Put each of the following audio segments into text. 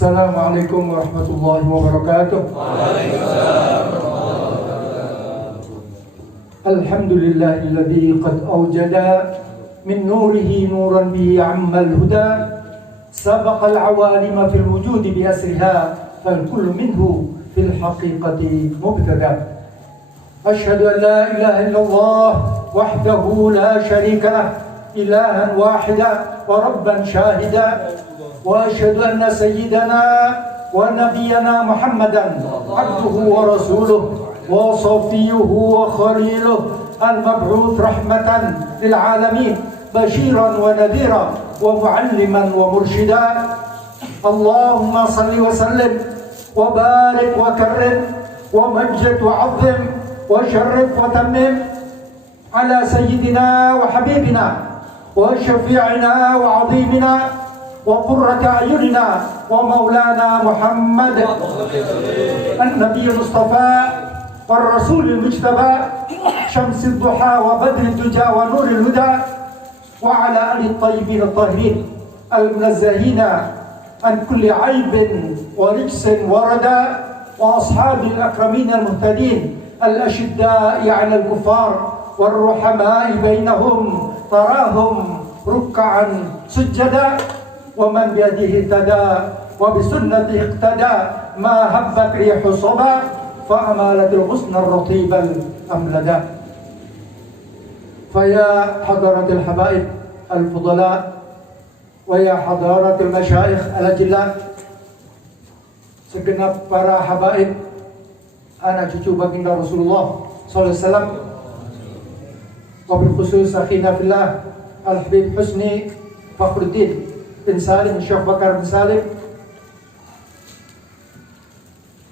Assalamualaikum warahmatullahi wabarakatuh. Alhamdulillahilladzi qad awjada min nurihi nuran bihi ammal huda sabaqa al-awalima fil wujudi bi asriha fal kullu minhu fil haqiqati mubtada. Ashhadu an la ilaha illallah wahdahu la syarika lah ilahan wahida wa rabban syahida وأشهد أن سيدنا ونبينا محمدا عبده ورسوله وصفيه وخليله المبعوث رحمة للعالمين بشيرا ونذيرا ومعلما ومرشدا. اللهم صل وسلم وبارك وكرم ومجد وعظم وشرف وتمم على سيدنا وحبيبنا وشفيعنا وعظيمنا وقرة أعيننا ومولانا محمد النبي المصطفى والرسول المجتبى شمس الضحى وبدر الدجى ونور الهدى وعلى آله الطيبين الطاهرين المنزهين عن كل عيب ورجس وردا وأصحاب الأكرمين المهتدين الأشداء على الكفار والرحماء بينهم تراهم ركعا سجدا ومن بيده اهتدى وبسنته اقتدى ما هبت ريح صبا فأمالت الغصن الرطيب الأملدا. فيا حضرة الحبائب الفضلاء ويا حضرة المشايخ الأجلاء, segenap para habaib anak cucu baginda Rasulullah SAW, wabil khusus akhina fillah Al-Habib Husni Fakhruddin bin Salim, Syekh Bakar bin Salim,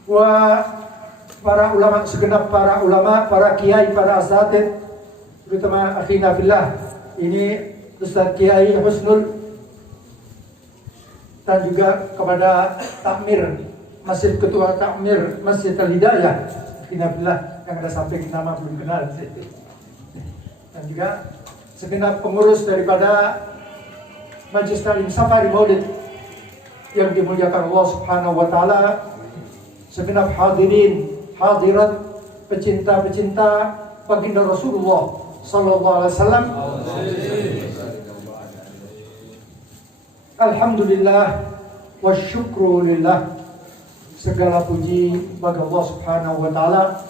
wa para ulama, segenap para ulama, para kiai, para asatid, terutama akhina fillah ini Ustaz Kiai Husnul, dan juga kepada takmir Masjid, Ketua Takmir Masjid Al-Hidayah akhina fillah yang ada sampai nama belum kenal, dan juga segenap pengurus daripada Majlis Ta'lim Safari Maulid yang dimuliakan Allah Subhanahu wa taala, segenap hadirin, hadirat, pecinta-pecinta baginda Rasulullah sallallahu alaihi wasallam. Alhamdulillah wa syukru lillah. Segala puji bagi Allah Subhanahu wa taala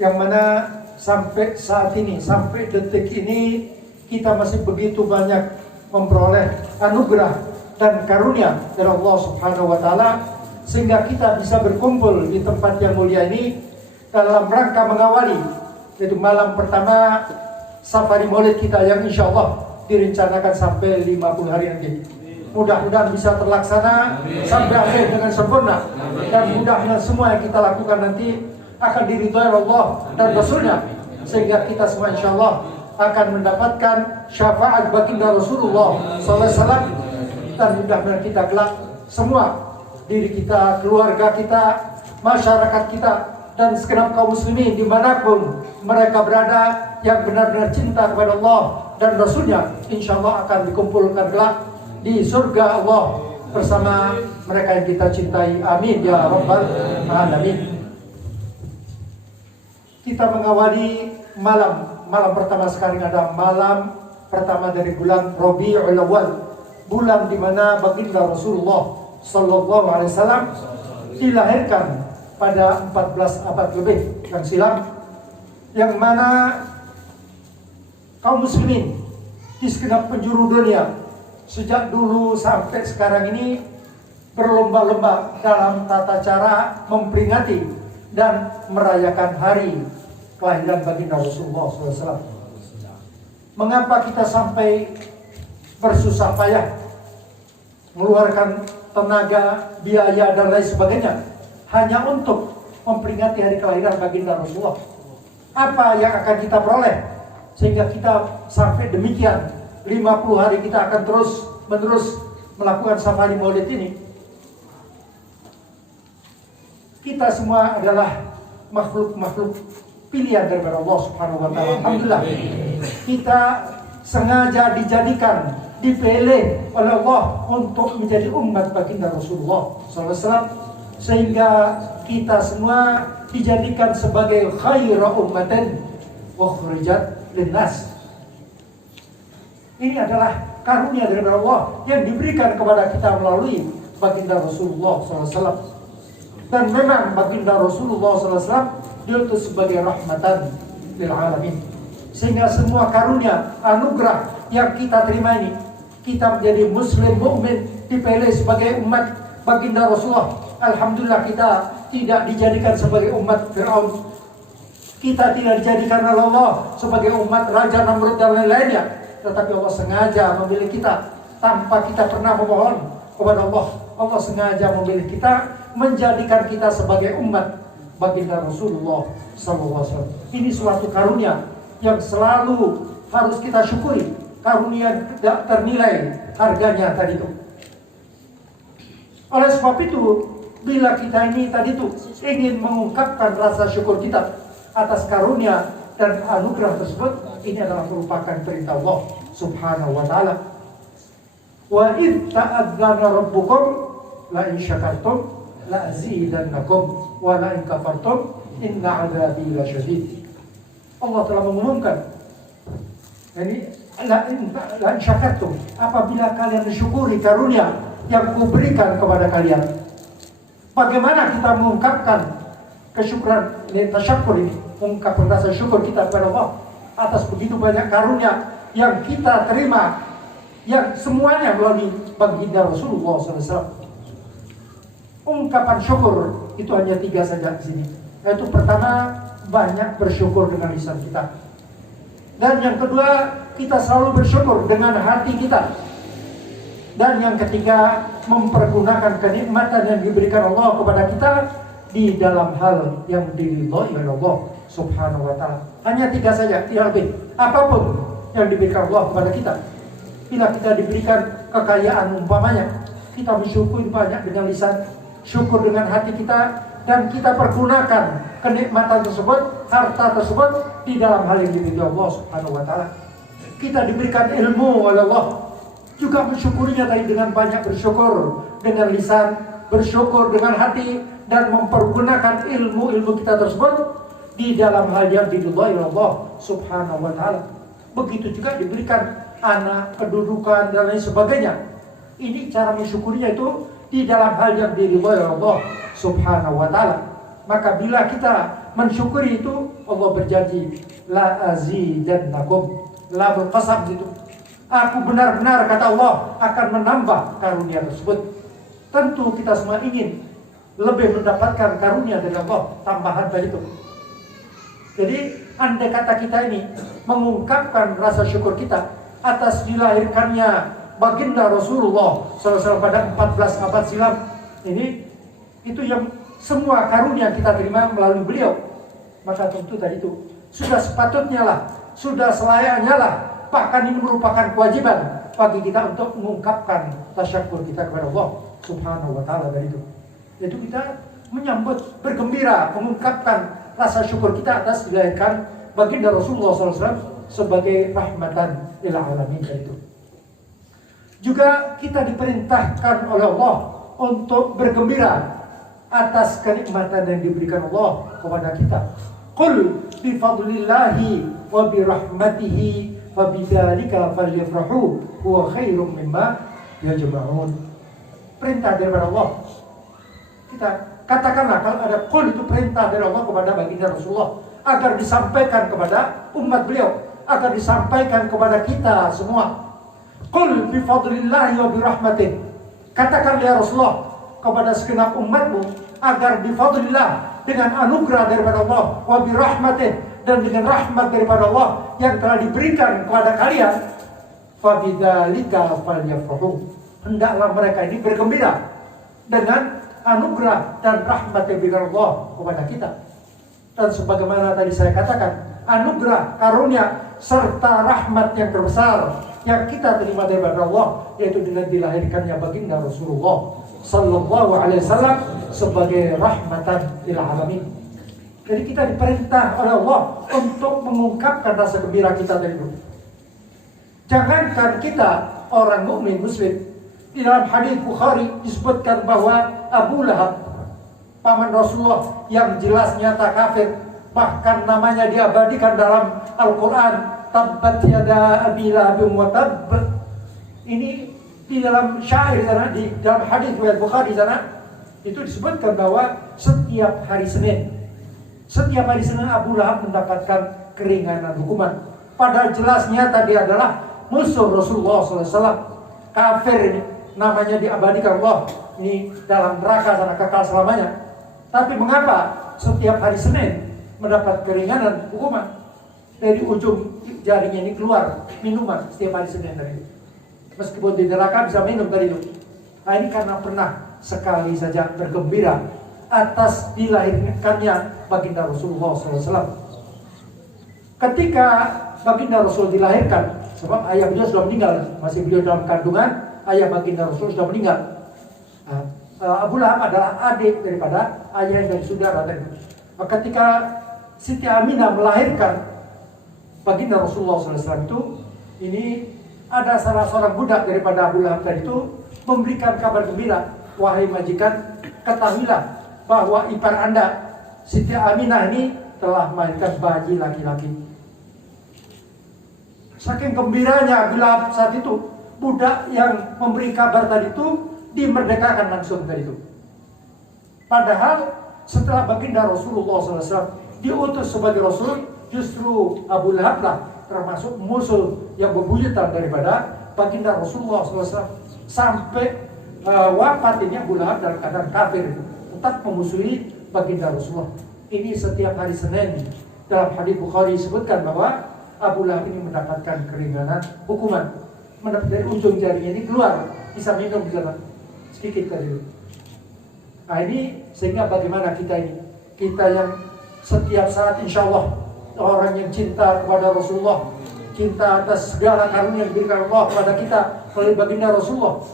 yang mana sampai saat ini, sampai detik ini kita masih begitu banyak memperoleh anugerah dan karunia dari Allah Subhanahu wa taala sehingga kita bisa berkumpul di tempat yang mulia ini dalam rangka mengawali yaitu malam pertama Safari Maulid kita yang insya Allah direncanakan sampai 50 hari nanti. Mudah-mudahan bisa terlaksana sampai akhir dengan sempurna, dan mudah-mudahan semua yang kita lakukan nanti akan diridhai Allah dan Rasulnya, sehingga kita semua insya Allah akan mendapatkan syafaat baginda Rasulullah SAW, dan mudah-mudahan kita kelak semua, diri kita, keluarga kita, masyarakat kita, dan segenap kaum muslimin dimanapun mereka berada yang benar-benar cinta kepada Allah dan Rasulnya, insya Allah akan dikumpulkan kelak di surga Allah bersama mereka yang kita cintai. Amin ya rabbal alamin. Kita mengawali malam pertama sekarang ada malam pertama dari bulan Rabiul Awal, bulan di mana baginda Rasulullah sallallahu alaihi wasallam dilahirkan pada 14 abad lebih yang silam, yang mana kaum muslimin di segenap penjuru dunia sejak dulu sampai sekarang ini berlomba-lomba dalam tata cara memperingati dan merayakan hari kelahiran baginda Rasulullah SAW. Mengapa kita sampai bersusah payah mengeluarkan tenaga, biaya dan lain sebagainya hanya untuk memperingati hari kelahiran baginda Rasulullah? Apa yang akan kita peroleh sehingga kita sampai demikian 50 hari kita akan terus menerus melakukan safari maulid ini? Kita semua adalah makhluk-makhluk pilihan daripada Allah Subhanahu wa taala. Alhamdulillah kita sengaja dijadikan dipilih oleh Allah untuk menjadi umat baginda Rasulullah SAW, sehingga kita semua dijadikan sebagai khaira ummatin ukhrijat linnas. Ini adalah karunia dari Allah yang diberikan kepada kita melalui baginda Rasulullah SAW. Dan memang baginda Rasulullah SAW diutus sebagai rahmatan lil alamin, sehingga semua karunia anugerah yang kita terima ini, kita menjadi muslim mukmin dipilih sebagai umat baginda Rasulullah. Alhamdulillah, kita tidak dijadikan sebagai umat Fir'aun, kita tidak dijadikan oleh Allah sebagai umat Raja Namrud dan lain-lainnya, tetapi Allah sengaja memilih kita tanpa kita pernah memohon kepada Allah. Allah sengaja memilih kita, menjadikan kita sebagai umat baginda Rasulullah SAW. Ini suatu karunia yang selalu harus kita syukuri, karunia yang tidak ternilai harganya tadi itu. Oleh sebab itu, bila kita ini tadi itu ingin mengungkapkan rasa syukur kita atas karunia dan anugerah tersebut, ini adalah merupakan perintah Allah Subhanahu wa taala. Wa id ta'adzana rabbukum la in syakartum la azidannakum wa la in kafartum inna 'adzabi lasyadid. Allah telah mengumumkan ini la in syakartum, apabila kalian mensyukuri karunia yang kuberikan kepada kalian. Bagaimana kita mengungkapkan kesyukuran ini, tasyakkur ini, mengungkapkan rasa syukur kita kepada Allah atas begitu banyak karunia yang kita terima, yang semuanya melalui baginda Rasulullah SAW. Ungkapan syukur itu hanya 3 saja di sini. Yaitu pertama, banyak bersyukur dengan lisan kita. Dan yang kedua, kita selalu bersyukur dengan hati kita. Dan yang ketiga, mempergunakan kenikmatan yang diberikan Allah kepada kita di dalam hal yang diridhai oleh Allah Subhanahu wa taala. Hanya 3 saja, tidak lebih. Apapun yang diberikan Allah kepada kita, bila kita diberikan kekayaan umpamanya, kita bersyukur banyak dengan lisan, syukur dengan hati kita, dan kita pergunakan kenikmatan tersebut, harta tersebut di dalam hal yang diridhai Allah Subhanahu wa taala. Kita diberikan ilmu oleh Allah, juga mensyukurinya tadi dengan banyak bersyukur dengan lisan, bersyukur dengan hati, dan mempergunakan ilmu-ilmu kita tersebut di dalam hal yang diridhai oleh Allah Subhanahu wa taala. Begitu juga diberikan anak, kedudukan, dan lain sebagainya. Ini cara mensyukurinya itu di dalam hal yang diridhai oleh Allah Subhanahu wa taala. Maka bila kita mensyukuri itu, Allah berjanji la azidannakum, la qasam itu. Aku benar-benar, kata Allah, akan menambah karunia tersebut. Tentu kita semua ingin lebih mendapatkan karunia dari Allah, tambahan tadi itu. Jadi andai kata kita ini mengungkapkan rasa syukur kita atas dilahirkannya baginda Rasulullah SAW pada 14 abad silam, ini itu yang semua karunia kita terima melalui beliau, maka tentu tadi itu sudah sepatutnya lah, sudah selayaknya lah, bahkan ini merupakan kewajiban bagi kita untuk mengungkapkan tasyakur kita kepada Allah Subhanahu wa taala dari itu. Yaitu kita menyambut, bergembira, mengungkapkan rasa syukur kita atas dilahirkan baginda Rasulullah SAW sebagai rahmatan lil alamin dari itu. Juga kita diperintahkan oleh Allah untuk bergembira atas kenikmatan yang diberikan Allah kepada kita. Qul bi fadlillahi wa bi rahmatihi wa bidzalika falyafrahu huwa khairum mimma yajma'un. Perintah daripada Allah. Kita katakanlah kalau ada qul itu perintah dari Allah kepada baginda Rasulullah agar disampaikan kepada umat beliau, agar disampaikan kepada kita semua. Qul bi fadlillahi wa bi rahmatihi. Katakan ya Rasulullah kepada segenap umatmu agar bi fadlillah, dengan anugerah daripada Allah, wa bi rahmatih, dan dengan rahmat daripada Allah yang telah diberikan kepada kalian, fa bidzalika falyafrahu, hendaklah mereka ini bergembira dengan anugerah dan rahmat yang diberikan Allah kepada kita. Dan sebagaimana tadi saya katakan, anugerah, karunia serta rahmat yang terbesar yang kita terima daripada Allah, yaitu dengan dilahirkannya baginda Rasulullah Sallallahu Alaihi Wasallam sebagai rahmatan lil alamin. Jadi kita diperintah oleh Allah untuk mengungkapkan rasa gembira kita dari dulu. Jangankan kita orang mukmin muslim, di dalam hadis Bukhari disebutkan bahwa Abu Lahab, paman Rasulullah yang jelas nyata kafir, bahkan namanya diabadikan dalam Al-Quran, tabbat yada abi lahabin wa tabb. Ini di dalam syair sana, di dalam hadis riwayat Bukhari sana, itu disebutkan bahwa setiap hari Senin Abu Lahab mendapatkan keringanan hukuman. Padahal jelas nyata dia adalah musuh Rasulullah SAW. Kafir ini, namanya diabadikan Allah ini dalam neraka sana kekal selamanya. Tapi mengapa setiap hari Senin mendapat keringanan hukuman? Dari ujung jarinya ini keluar minuman setiap hari Senin tadi. Meskipun di neraka bisa minum tadi itu. Nah, ini karena pernah sekali saja bergembira atas dilahirkannya baginda Rasulullah SAW. Ketika baginda Rasul dilahirkan, sebab ayah beliau sudah meninggal, masih beliau dalam kandungan, ayah baginda Rasul sudah meninggal. Abu Lahab adalah adik daripada ayah dan saudara tadi. Ketika Siti Aminah melahirkan baginda Rasulullah SAW itu, ini ada salah seorang budak daripada Abu Lahab tadi itu memberikan kabar gembira, wahai majikan, ketahuilah bahwa ipar anda Siti Aminah ini telah melahirkan bayi laki-laki. Saking gembiranya Abu Lahab saat itu, budak yang memberi kabar tadi itu dimerdekakan langsung tadi itu. Padahal setelah baginda Rasulullah SAW diutus sebagai Rasul, justru Abu Lahab lah termasuk musuh yang bebuyutan daripada baginda Rasulullah SAW. Sampai wafat ini Abu Lahab dalam keadaan kafir, tetap memusuhi baginda Rasulullah. Ini setiap hari Senin dalam hadis Bukhari disebutkan bahwa Abu Lahab ini mendapatkan keringanan hukuman. Dari ujung jarinya ini keluar, bisa minum bisa sedikit tadi. Nah ini sehingga bagaimana kita ini, kita yang setiap saat insya Allah orang yang cinta kepada Rasulullah, cinta atas segala karunia yang diberikan Allah kepada kita melalui baginda Rasulullah,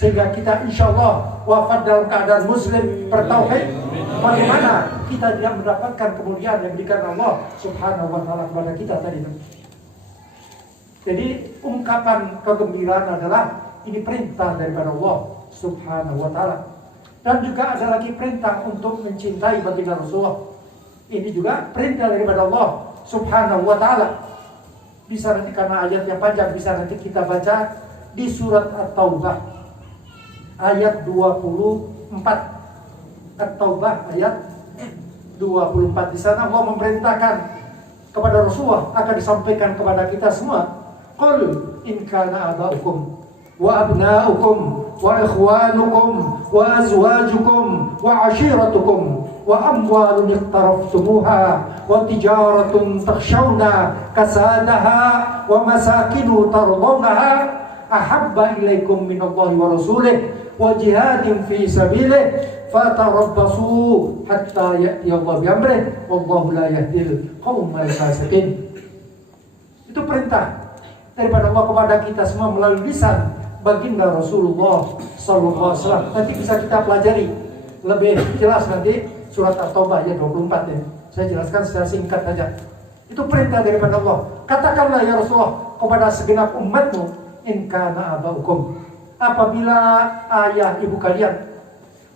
sehingga kita insya Allah wafat dalam keadaan muslim bertauhid. Bagaimana kita tidak mendapatkan kemuliaan yang diberikan Allah Subhanahu wa Ta'ala kepada kita tadi. Jadi ungkapan kegembiraan adalah ini perintah daripada Allah Subhanahu wa Ta'ala. Dan juga ada lagi perintah untuk mencintai baginda Rasulullah. Ini juga perintah daripada Allah Subhanahu wa Ta'ala. Bisa nanti karena ayat yang panjang, bisa nanti kita baca di surat At-Taubah ayat 24. At-Taubah ayat 24. Di sana Allah memerintahkan kepada Rasulullah, akan disampaikan kepada kita semua. Qul in kana aba'ukum wa abna'ukum wa ikhwanukum wa azwajukum wa ashiratukum wa amwalun iqtaraftumuha wa tijaratun takhshawna kasadaha wa masakinu tardawnaha ahabba ilaikum minallahi wa rasulih wa jihadin fi sabilih fatarabbasu hatta ya'ti Allah bi'amrih wallahu la yahdil qaumal fasiqin. Itu perintah daripada Allah kepada kita semua melalui lisan baginda Rasulullah SAW. Nanti bisa kita pelajari lebih jelas nanti surat At-Taubah ayat 24 ya. Saya jelaskan secara singkat saja. Itu perintah daripada Allah. Katakanlah ya Rasulullah kepada segenap umatmu, in kana abaukum, apabila ayah ibu kalian,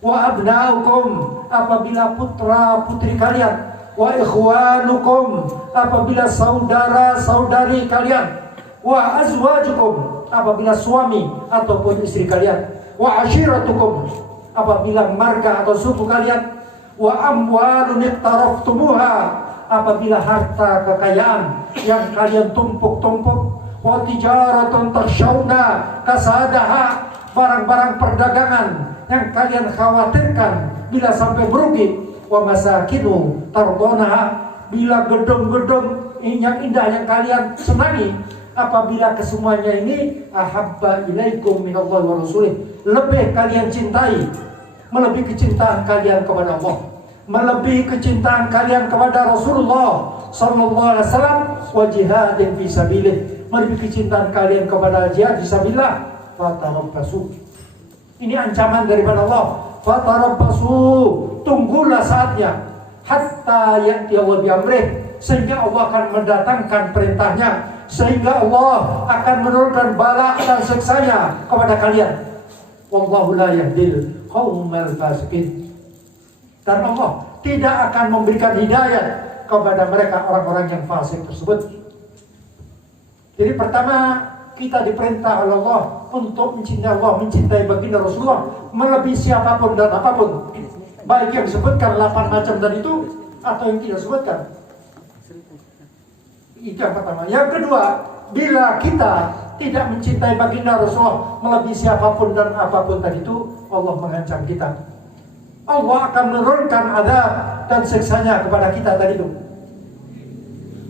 wa abnaukum, apabila putra putri kalian, wa ikhwanukum, apabila saudara saudari kalian, wa azwajukum, apabila suami ataupun istri kalian, wa ashiratukum, apabila marga atau suku kalian, wa amwalun iqtaraftumuha, apabila harta kekayaan yang kalian tumpuk-tumpuk, wa tijaratun takhshawna kasadaha, barang-barang perdagangan yang kalian khawatirkan bila sampai merugi, wa masakinu tardonaha, bila gedung-gedung yang indah yang kalian senangi, apabila kesemuanya ini ahabba ilaikum minallahi wa rasulih, lebih kalian cintai, melebihi kecintaan kalian kepada Allah, melebihi kecintaan kalian kepada Rasulullah sallallahu alaihi wasallam, wa jihadin fi sabilih, melebihi kecintaan kalian kepada jihad fisabilillah, fatarabbasu. Ini ancaman daripada Allah. Fatarabbasu, tunggulah saatnya, hatta ya'ti Allah bi'amrih, sehingga Allah akan mendatangkan perintahnya, sehingga Allah akan menurunkan bala dan siksanya kepada kalian. Wallahu la yahdil qaumal fasiqin. Dan Allah tidak akan memberikan hidayah kepada mereka orang-orang yang fasik tersebut. Jadi pertama, kita diperintah oleh Allah untuk mencintai Allah, mencintai baginda Rasulullah melebihi siapapun dan apapun, baik yang disebutkan 8 macam tadi itu atau yang tidak disebutkan. Itu yang pertama. Yang kedua, bila kita tidak mencintai baginda Rasulullah melebihi siapapun dan apapun tadi itu, Allah mengancam kita. Allah akan menurunkan azab dan siksanya kepada kita tadi itu.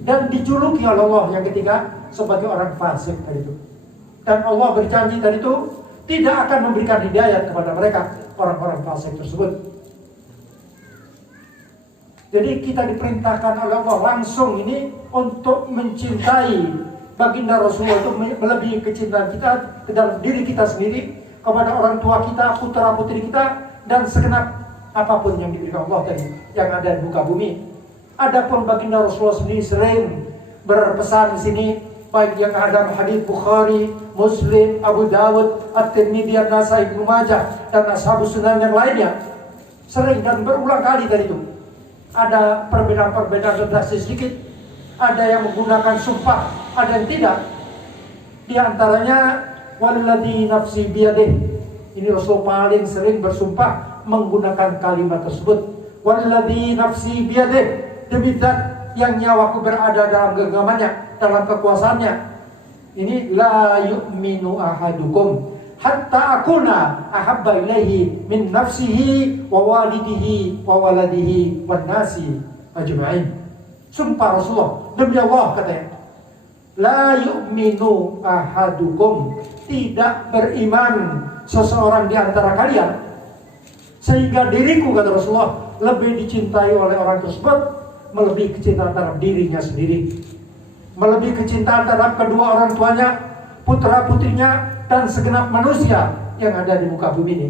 Dan dijuluki oleh Allah yang ketiga sebagai orang fasik tadi itu. Dan Allah berjanji tadi itu tidak akan memberikan hidayah kepada mereka, orang-orang fasik tersebut. Jadi kita diperintahkan oleh Allah langsung ini untuk mencintai baginda Rasulullah, itu melebihi kecintaan kita ke dalam diri kita sendiri, kepada orang tua kita, putra putri kita, dan segenap apapun yang diberikan Allah tadi yang ada di muka bumi. Adapun baginda Rasulullah sendiri sering berpesan di sini, baik yang ada hadis Bukhari, Muslim, Abu Dawud, At-Tirmidzi, An-Nasai, Ibnu Majah, dan Ashabus Sunan yang lainnya, sering dan berulang kali tadi itu. Ada perbedaan-perbedaan drastis sedikit, ada yang menggunakan sumpah, ada yang tidak. Di antaranya walladzi nafsi biyadih. Ini Rasul paling sering bersumpah menggunakan kalimat tersebut. Walladzi nafsi biyadih, demi zat yang nyawaku berada dalam genggamannya, dalam kekuasaannya. Ini la yu'minu ahadukum hatta akuna ahabba ilaihi min nafsihi wa walidihi wa waladihi wan nasi ajma'in. Sumpah Rasulullah, demi Allah katanya, la yu'minu ahadukum, tidak beriman seseorang di antara kalian, sehingga diriku, kata Rasulullah, lebih dicintai oleh orang tersebut melebihi kecintaan terhadap dirinya sendiri, melebihi kecintaan terhadap kedua orang tuanya, putra putrinya, dan segenap manusia yang ada di muka bumi ini.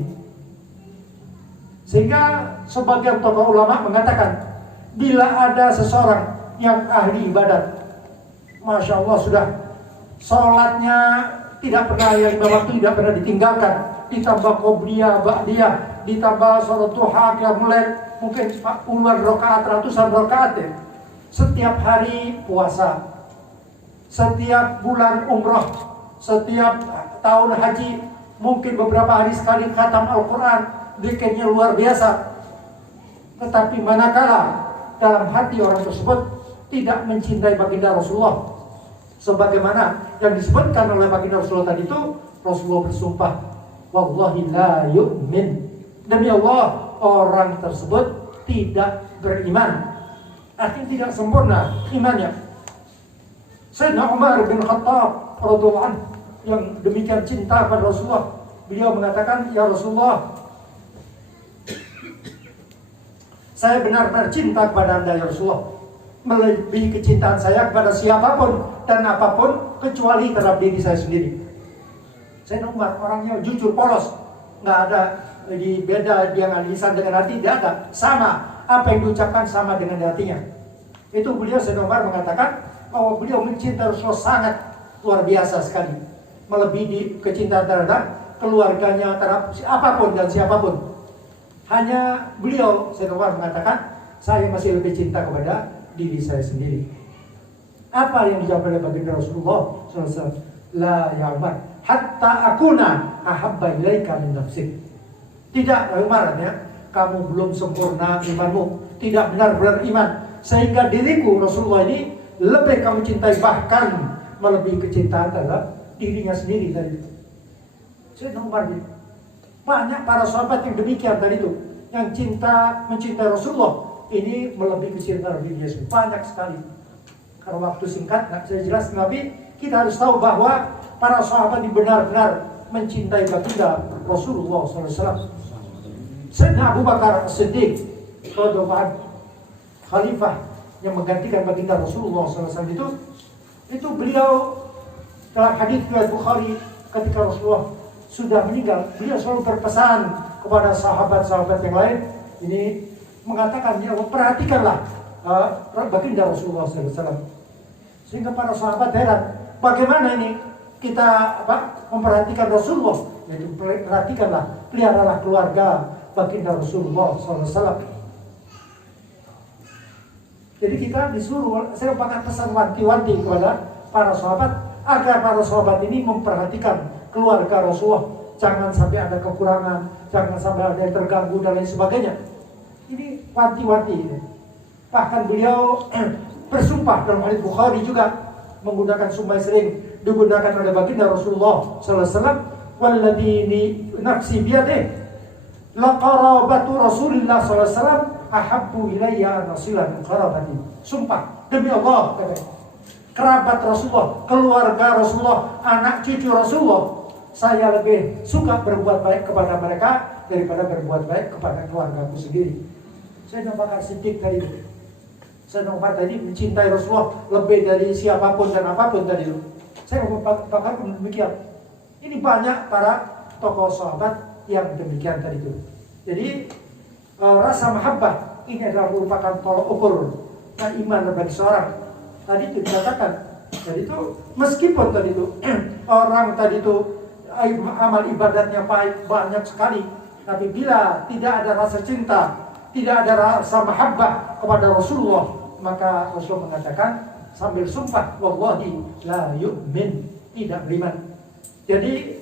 Sehingga sebagian tokoh ulama mengatakan, bila ada seseorang yang ahli ibadat, Masya Allah, sudah sholatnya tidak pernah, yang waktu tidak pernah ditinggalkan, ditambah qobliyah, ba'diyah, ditambah sholat duha, qiyamul lail, mungkin puluhan rakaat, ratusan rakaat ya. Setiap hari puasa, setiap bulan umrah, setiap tahun haji, mungkin beberapa hari sekali khatam Al-Quran, zikirnya luar biasa. Tetapi manakala dalam hati orang tersebut tidak mencintai baginda Rasulullah, sebagaimana yang disebutkan oleh baginda Rasulullah tadi itu, Rasulullah bersumpah, wallahi la yu'min, demi Allah orang tersebut tidak beriman, artinya tidak sempurna imannya. Sayyidina Umar bin Khattab radhiyallahu anhu yang demikian cinta pada Rasulullah, beliau mengatakan, ya Rasulullah, saya benar-benar cinta kepada Anda ya Rasulullah, melebihi kecintaan saya kepada siapapun dan apapun kecuali terhadap diri saya sendiri. Sayyidina Umar orangnya jujur, polos, nggak ada di beda dia lisan dengan hati, tidak ada, sama apa yang diucapkan sama dengan hatinya. Itu beliau, Sayyidina Umar, mengatakan bahwa beliau mencintai Rasulullah sangat luar biasa sekali, melebihi kecintaan terhadap keluarganya, terhadap apapun dan siapapun. Hanya beliau, Sayyidina Umar, mengatakan, saya masih lebih cinta kepada diri saya sendiri. Apa yang dijawab oleh baginda Rasulullah SAW? La ya Umar, hatta akuna ahabba ilaika min nafsik. Tidak, Umar, ya, kamu belum sempurna imanmu, tidak benar-benar iman, sehingga diriku Rasulullah ini lebih kamu cintai, bahkan melebihi kecintaan terhadap dirinya sendiri tadi. Sayyidina Umar, banyak para sahabat yang demikian tadi itu, yang mencintai Rasulullah ini melebihi kecintaan dirinya sendiri, banyak sekali. Karena waktu singkat nggak saya jelaskan, tapi kita harus tahu bahwa para sahabat ini benar-benar mencintai baginda Rasulullah SAW. Sayyidina Abu Bakar As-Siddiq radhiyallahu anhu, khalifah yang menggantikan baginda Rasulullah SAW itu beliau dalam hadis riwayat Bukhari, ketika Rasulullah sudah meninggal, beliau selalu berpesan kepada sahabat-sahabat yang lain ini, mengatakan, ya perhatikanlah baginda Rasulullah SAW. Sehingga para sahabat heran, bagaimana ini kita memperhatikan Rasulullah? Yaitu perhatikanlah, peliharalah keluarga baginda Rasulullah SAW. Jadi kita disuruh, saya pakai pesan wanti-wanti kepada para sahabat agar para sahabat ini memperhatikan keluarga Rasulullah. Jangan sampai ada kekurangan, jangan sampai ada yang terganggu dan lain sebagainya. Ini wanti-wanti. Bahkan beliau bersumpah dalam hadits Bukhari juga menggunakan sumpah sering digunakan oleh baginda Rasulullah SAW. Walladzi nafsi biyadihi laqarabatu Rasulillah SAW ahabbu ilayya nasilan min qarabati. Sumpah demi Allah, kerabat Rasulullah, keluarga Rasulullah, anak cucu Rasulullah, saya lebih suka berbuat baik kepada mereka daripada berbuat baik kepada keluargaku sendiri. Sayyidina Bakar Siddiq tadi, Sayyidina Umar tadi mencintai Rasulullah lebih dari siapapun dan apapun tadi. Sayyidina Bakar pun demikian. Ini banyak para tokoh sahabat yang demikian tadi itu. Jadi rasa mahabbah ini adalah merupakan tolok ukur iman bagi seorang. Tadi itu dikatakan, jadi itu meskipun tadi itu orang tadi itu amal ibadatnya baik banyak sekali, tapi bila tidak ada rasa cinta, tidak ada rasa mahabbah kepada Rasulullah, maka Rasul mengatakan sambil sumpah, wallahi la yu'min, tidak beriman. Jadi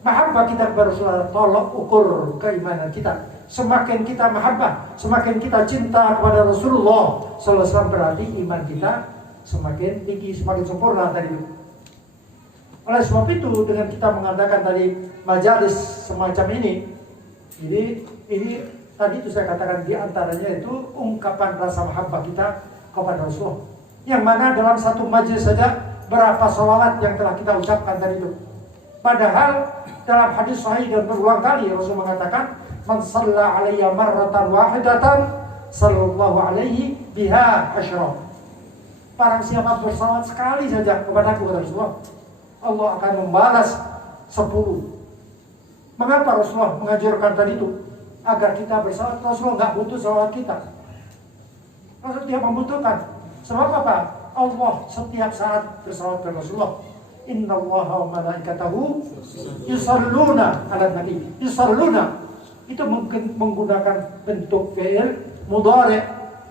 mahabbah kita kepada Rasulullah tolok ukur keimanan kita. Semakin kita mahabbah, semakin kita cinta kepada Rasulullah SAW, berarti iman kita semakin tinggi, semakin sempurna tadi itu. Oleh sebab itu dengan kita mengadakan tadi majalis semacam ini, jadi ini tadi itu saya katakan di antaranya itu ungkapan rasa mahabbah kita kepada Rasulullah. Yang mana dalam satu majelis saja berapa sholawat yang telah kita ucapkan tadi itu. Padahal dalam hadis sahih dan berulang kali Rasul mengatakan, man shalla alayya marratan wahidatan sallallahu alaihi biha asyra. Barang siapa bersalawat sekali saja kepada aku, kata Rasulullah, Allah akan membalas 10. Mengapa Rasulullah mengajarkan tadi itu? Agar kita bersalawat. Rasulullah nggak butuh salawat kita. Rasulullah tidak membutuhkan. Sebab apa? Allah setiap saat bersalawat kepada Rasulullah. Inna allaha wa malaikatahu yusalluna ala nabi. Yusalluna itu menggunakan bentuk fi'il mudhari'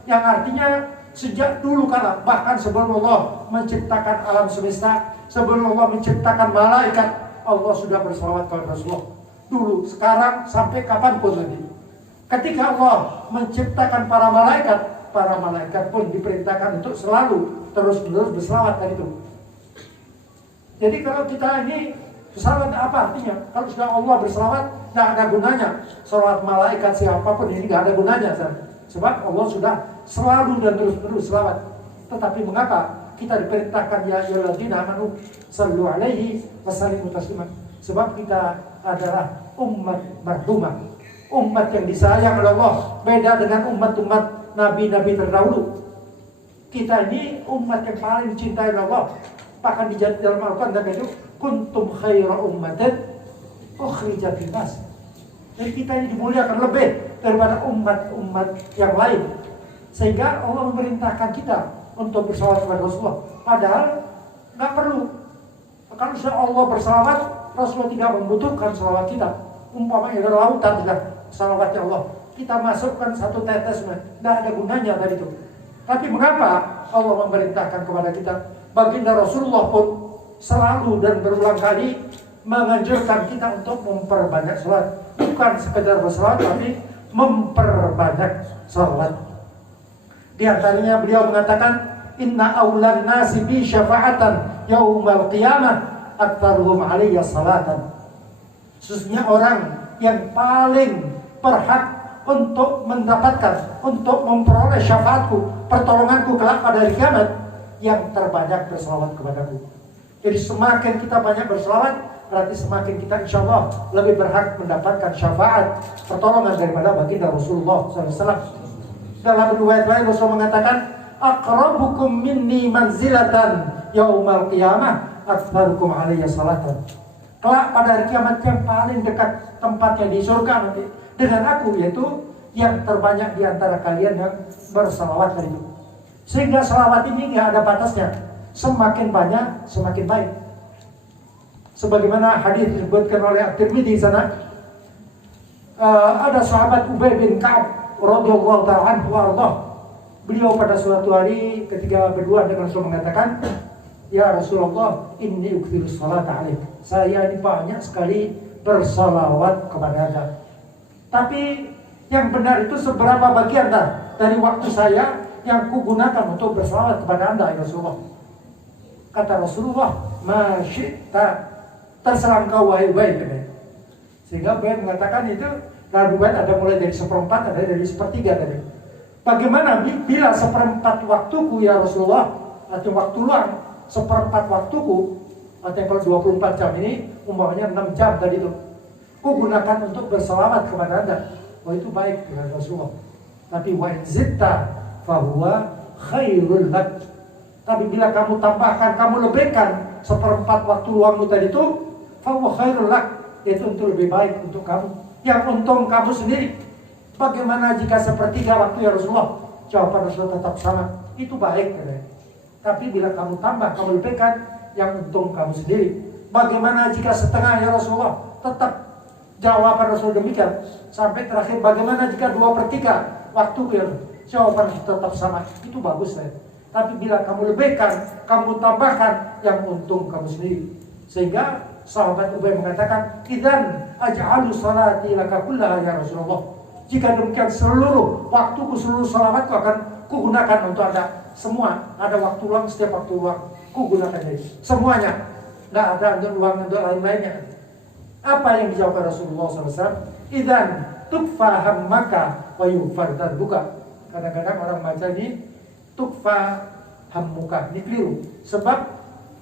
yang artinya sejak dulu kala, bahkan sebelum Allah menciptakan alam semesta, sebelum Allah menciptakan malaikat, Allah sudah bersalawat kepada Rasulullah. Dulu, sekarang, sampai kapanpun nanti. Ketika Allah menciptakan para malaikat pun diperintahkan untuk selalu terus-menerus bersalawat tadi itu. Jadi kalau kita ini bersalawat apa artinya? Kalau sudah Allah bersalawat, tidak ada gunanya. Salawat malaikat siapapun ini tidak ada gunanya. Sebab Allah sudah selalu dan terus-menerus salawat. Tetapi mengapa kita diperintahkan ya ayyuhalladzina amanu sallu alaihi wasallimu tasliman? Sebab kita adalah umat marhumah, umat yang disayang oleh Allah. Beda dengan umat-umat nabi-nabi terdahulu. Kita ini umat yang paling dicintai oleh Allah. Bahkan di dalam Al-Quran dan itu kuntum khaira ummatin ukhrijat linnas. Jadi kita ini dimuliakan lebih daripada umat-umat yang lain. Sehingga Allah memerintahkan kita untuk bersalawat kepada Rasulullah. Padahal nggak perlu. Kalau sudah Allah bersalawat, Rasulullah tidak membutuhkan salawat kita. Umpamanya ada lautan sudah salawatnya Allah, kita masukkan satu tetes, tidak ada gunanya tadi itu. Tapi mengapa Allah memerintahkan kepada kita? Baginda Rasulullah pun selalu dan berulang kali menganjurkan kita untuk memperbanyak salat. Bukan sekedar bersalat, tapi memperbanyak salat. Di antaranya beliau mengatakan, inna awlan nasi bi syafa'atan yaumal qiyamah aktaruhum alaiya salatan. Sesungguhnya orang yang paling berhak untuk mendapatkan, untuk memperoleh syafaatku, pertolonganku kelak pada hari kiamat, yang terbanyak berselawat kepadaku. Jadi semakin kita banyak berselawat, berarti semakin kita insya Allah lebih berhak mendapatkan syafaat, pertolongan daripada baginda Rasulullah SAW. Dalam riwayat lain Rasul mengatakan, aqrabukum minni manzilatan yaumal qiyamah aktsarukum alayya salatan. Kelak pada hari kiamat yang paling dekat tempatnya di surga nanti dengan aku, yaitu yang terbanyak di antara kalian yang bersalawat dari itu. Sehingga salawat ini nggak ada batasnya. semakin banyak semakin baik. Sebagaimana hadis disebutkan oleh At-Tirmidzi di sana, ada sahabat Ubay bin Ka'ab radhiyallahu ta'ala anhu warḍah. Beliau pada suatu hari ketika berdua dengan Rasul mengatakan, "Ya Rasulullah, inni ukthiru salata alaik." Saya ini banyak sekali bersalawat kepada Anda. Tapi yang benar itu seberapa bagian dari waktu saya yang kugunakan untuk bersalawat kepada Anda, ya Rasulullah? Kata Rasulullah, "Ma syi'ta." Terserah engkau wahai Ubay. Sehingga Ubay mengatakan itu riwayat ada mulai dari 1/4, ada dari 1/3 tadi. Bagaimana bila 1/4 waktuku ya Rasulullah, atau waktu luang 1/4 waktuku, atau kalau 24 jam ini umpamanya 6 jam tadi itu, ku gunakan untuk berselawat kepada Anda. Oh itu baik dengan Rasulullah. Tapi wa in zitta fahuwa khairul lak. Tapi bila kamu tambahkan, kamu lebihkan 1/4 waktu luangmu tadi itu, fahuwa khairul lak, itu untuk lebih baik untuk kamu. Yang untung kamu sendiri. Bagaimana jika 1/3 waktu ya Rasulullah? Jawaban Rasulullah tetap sama. Itu baik. Tapi bila kamu tambah, kamu lebihkan, yang untung kamu sendiri. Bagaimana jika setengah ya Rasulullah? Tetap jawaban Rasul demikian. Sampai terakhir, bagaimana jika 2/3 waktu ya? Jawaban tetap sama. Itu bagus. Tapi bila kamu lebihkan, kamu tambahkan, yang untung kamu sendiri. Sehingga sahabat Ubay mengatakan, "Idzan aj'alu salati laka kullaha ya Rasulullah." Jika demikian seluruh waktuku, seluruh salawatku akan kugunakan untuk Anda. Semua ada waktu luang, setiap waktu luang kugunakan ini. Semuanya. Tidak ada untuk luang untuk lain-lainnya. Apa yang dijawab Rasulullah SAW? Idzan tukfa hammaka wa yughfar dzanbuka. Kadang-kadang orang baca ini tukfa hammuka, ini keliru. Sebab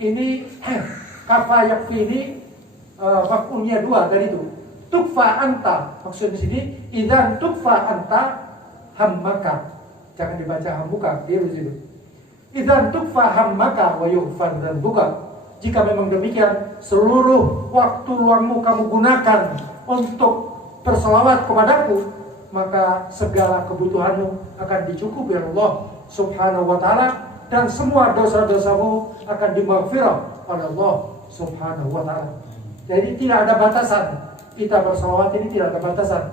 ini kafa yakfi ini maf'ulnya 2 dari itu. Tukfa anta, maksud di sini idzan tukfa anta hammaka. Jangan dibaca hammuka, keliru itu. Idzan tukfa hammaka wa yughfar dzanbuka. Jika memang demikian, seluruh waktu luangmu kamu gunakan untuk berselawat kepadaku, maka segala kebutuhanmu akan dicukupi oleh Allah Subhanahu wa ta'ala, dan semua dosa-dosamu akan dimaghfirah oleh Allah Subhanahu wa ta'ala. Jadi tidak ada batasan. Kita berselawat ini tidak ada batasan.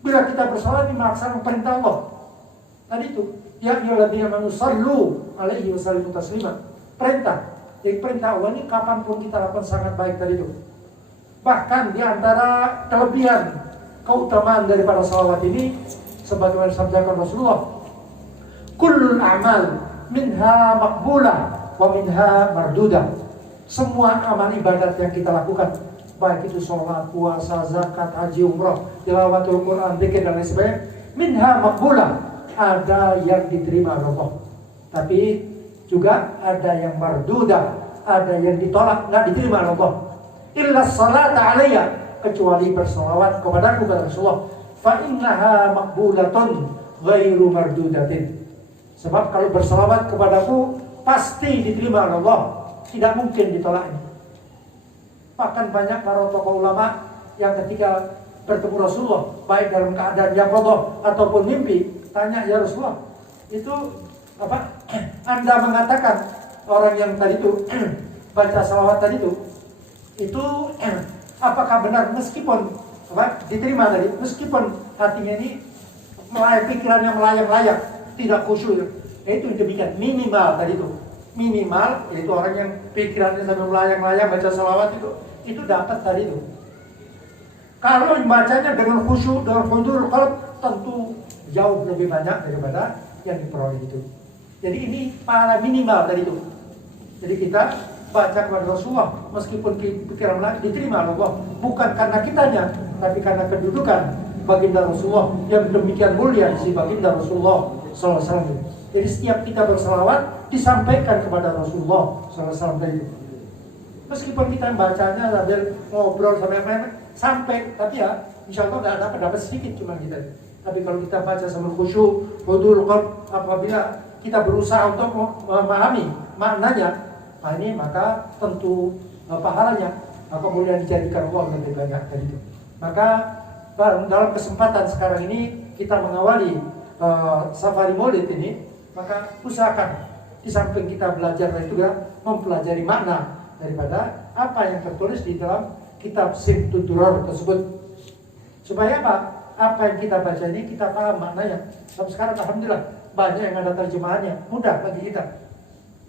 Bila kita berselawat ini melaksanakan perintah Allah. Tadi itu, ya ayyuhalladzina amanu sallu alaihi wasallimu taslima. Perintah. Jadi perintah Allah ini kapanpun kita lakukan sangat baik tadi itu. Bahkan di antara kelebihan keutamaan daripada salawat ini, sebagaimana disampaikan Rasulullah, kullul a'mal minha maqbulah wa minha mardudah. Semua amal ibadat yang kita lakukan, baik itu sholat, puasa, zakat, haji, umrah, tilawatul Quran, dzikir dan lain sebagainya, minha maqbulah, ada yang diterima oleh Allah. Tapi juga ada yang mardudah, ada yang ditolak, nggak diterima oleh Allah. Illa salata alayya, kecuali bersalawat kepadaku kata Rasulullah, fa innaha maqbulatun ghairu mardudatin. Sebab kalau bersalawat kepadaku pasti diterima oleh Allah, tidak mungkin ditolaknya. Bahkan banyak para tokoh ulama yang ketika bertemu Rasulullah, baik dalam keadaan yang qadha ataupun mimpi, tanya, ya Rasulullah, itu apa? Anda mengatakan orang yang tadi itu baca salawat tadi itu apakah benar meskipun diterima tadi, meskipun hatinya ini pikirannya melayang-layang, tidak khusyuk, itu demikian minimal tadi itu. Minimal itu orang yang pikirannya sampai melayang-layang baca salawat itu dapat tadi itu. Kalau membacanya dengan khusyuk, dengan hudurul qalb, tentu jauh lebih banyak daripada yang diperoleh itu. Jadi ini para minimal tadi itu. Jadi kita baca kepada Rasulullah meskipun pikiran melayang diterima oleh Allah, bukan karena kitanya, tapi karena kedudukan baginda Rasulullah yang demikian mulia si baginda Rasulullah SAW. Jadi setiap kita berselawat disampaikan kepada Rasulullah SAW tadi itu. Meskipun kita bacanya sambil ngobrol sampai, tapi ya insya Allah dapat sedikit cuma kita. Tapi kalau kita baca sambil khusyuk, hudurul qalb, apabila kita berusaha untuk memahami maknanya, ini maka tentu pahalanya kemudian dijadikan Allah lebih banyak tadi itu. Maka dalam kesempatan sekarang ini kita mengawali safari Maulid ini, maka usahakan Di samping kita belajar itu juga mempelajari makna daripada apa yang tertulis di dalam kitab Simtud Duror tersebut. Supaya apa? Apa yang kita baca ini kita paham maknanya. Sampai sekarang alhamdulillah banyak yang ada terjemahannya, mudah bagi kita.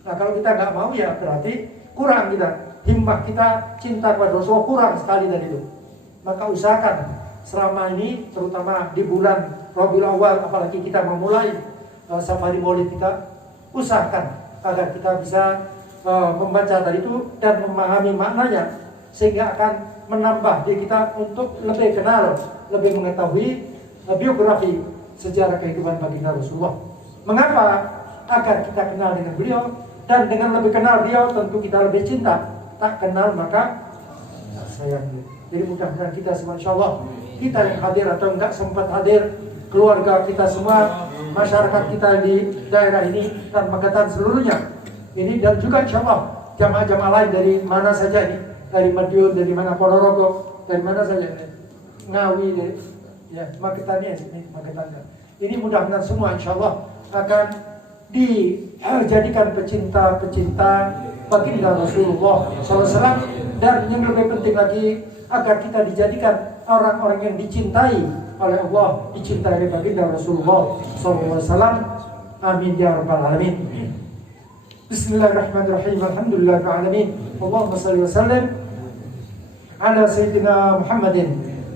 Nah kalau kita nggak mau ya berarti kurang kita. Himmah kita cinta kepada Rasulullah kurang sekali dari itu. Maka usahakan selama ini terutama di bulan Rabiul Awal apalagi kita memulai safari maulid kita, usahakan agar kita bisa membaca dari itu dan memahami maknanya sehingga akan menambah diri kita untuk lebih kenal, lebih mengetahui biografi sejarah kehidupan baginda Rasulullah. Mengapa? Agar kita kenal dengan beliau, dan dengan lebih kenal beliau tentu kita lebih cinta. Tak kenal maka sayang. Jadi mudah-mudahan kita semua insyaallah, kita yang hadir atau enggak sempat hadir, keluarga kita semua, masyarakat kita di daerah ini dan Magetan seluruhnya ini, dan juga insyaallah jamaah-jamaah lain dari mana saja ini, dari Madiun, dari mana Ponorogo, dari mana saja ini, Ngawi, dari ya Magetan ya ini Magetan. Ini mudah-mudahan semua insyaallah akan dijadikan pecinta-pecinta baginda Rasulullah SAW, dan yang lebih penting lagi agar kita dijadikan orang-orang yang dicintai oleh Allah, dicintai oleh baginda Rasulullah SAW. Amin ya rabbal alamin. Bismillahirrahmanirrahim. Alhamdulillahirabbil alamin. Allahumma shalli wa sallim ala sayyidina Muhammadin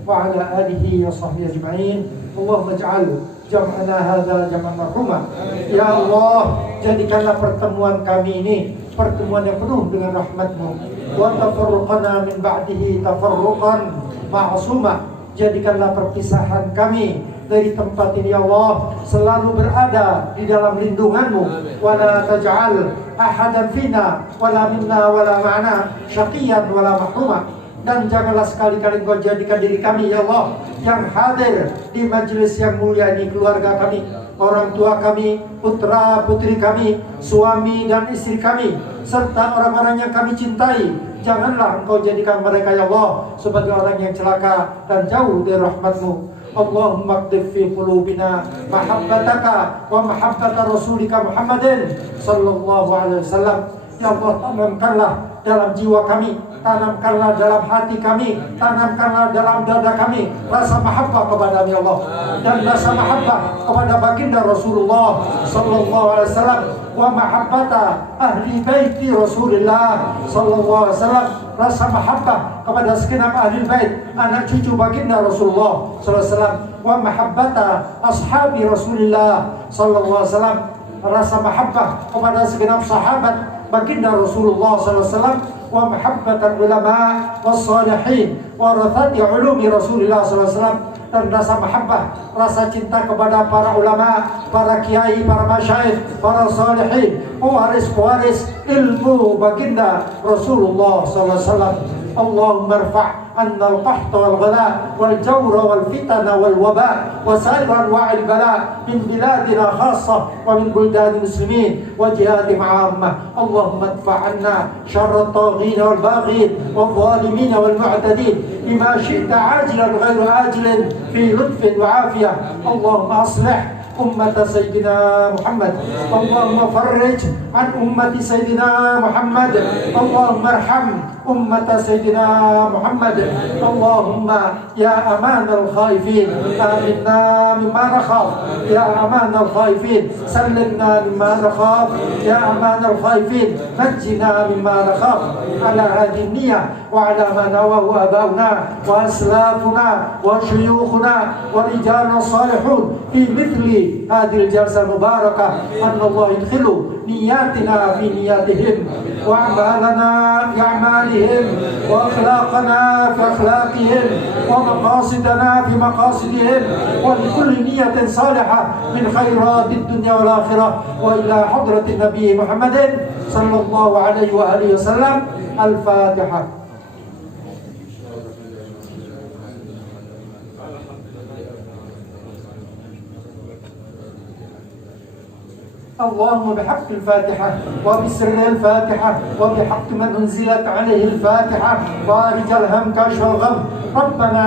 wa ala alihi wa sahbihi ajma'in. Allahumma ij'al jam'ana hadza jam'an marhuma. Ya Allah, jadikanlah pertemuan kami ini pertemuan yang penuh dengan rahmat-Mu. Wa tafarruqana min ba'dihi tafarruqan ma'suma. Jadikanlah perpisahan kami dari tempat ini ya Allah selalu berada di dalam lindungan-Mu. Wa la taj'al ahadan fina wala minna wala ma'ana syaqiyan wala mahruma. Dan janganlah sekali-kali Engkau jadikan diri kami ya Allah yang hadir di majelis yang mulia ini, keluarga kami, orang tua kami, putra putri kami, suami dan istri kami, serta orang-orang yang kami cintai. Janganlah Engkau jadikan mereka ya Allah sebagai orang yang celaka dan jauh dari rahmat-Mu. Allahumma qdif fi qulubina mahabbataka wa mahabbata rasulika Muhammadin sallallahu alaihi wasallam. Ya Allah, tanamkanlah dalam jiwa kami, tanamkanlah dalam hati kami, tanamkanlah dalam dada kami rasa mahabbah kepada ya Allah, dan rasa mahabbah kepada baginda Rasulullah sallallahu alaihi wasallam, wa mahabbata ahli baiti Rasulullah sallallahu alaihi wasallam, rasa mahabbah kepada segenap ahli bait anak cucu baginda Rasulullah sallallahu alaihi wasallam, wa mahabbata ashabi Rasulullah sallallahu alaihi wasallam, rasa mahabbah kepada segenap sahabat baginda Rasulullah SAW, wa mahabbatan ulama wassalihin warathati ulumi Rasulullah SAW, dan rasa mahabbah, rasa cinta kepada para ulama, para kiai, para masyayikh, para salihin, pewaris-pewaris ilmu baginda Rasulullah SAW. اللهم ارفع عنا القحط والغلاء والجور والفتن والوباء وسائر انواع البلاء من بلادنا خاصه ومن بلدان المسلمين وجهاتهم عامه. اللهم ادفع عنا شر الطاغين والباغين والظالمين والمعتدين بما شئت عاجلا غير آجل في لطف وعافيه. اللهم اصلح أمة سيدنا محمد، اللهم فرج عن أمة سيدنا محمد، اللهم ارحم أمة سيدنا محمد. اللهم يا أمان الخائفين آمنا مما نخاف، يا أمان الخائفين سلمنا مما نخاف، يا أمان الخائفين نجنا مما نخاف. على هذه النية وعلى ما نواه آباؤنا وأسلافنا وشيوخنا ورجالنا الصالحون في مثل هذه الجلسة المباركة، أن الله يدخل نياتنا في نياتهم، وأعمالنا في أعمالهم، وأخلاقنا في أخلاقهم، ومقاصدنا في مقاصدهم، ولكل نية صالحة من خيرات الدنيا والآخرة. وإلى حضرة النبي محمد صلى الله عليه وآله وسلم. الفاتحة. اللهم بحق الفاتحة وبسر الفاتحة وبحق من أنزلت عليه الفاتحة فارج الهم كاشف الغم ربنا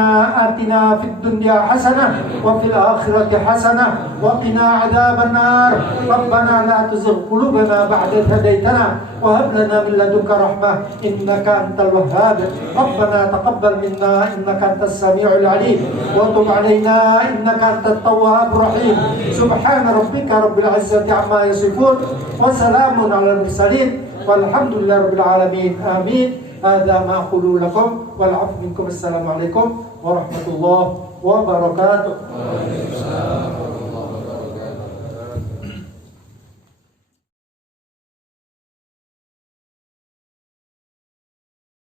آتنا في الدنيا حسنة وفي الآخرة حسنة وقنا عذاب النار ربنا لا تزغ قلوبنا بعد إذ هديتنا وهب لنا من لدنك رحمة إنك أنت الوهاب ربنا تقبل منا إنك أنت السميع العليم وتب علينا إنك أنت التواب الرحيم سبحان ربك رب العزة عما يصفون وسلام على المرسلين والحمد لله رب العالمين آمين هذا ما أقول لكم والعفو منكم السلام عليكم ورحمة الله وبركاته.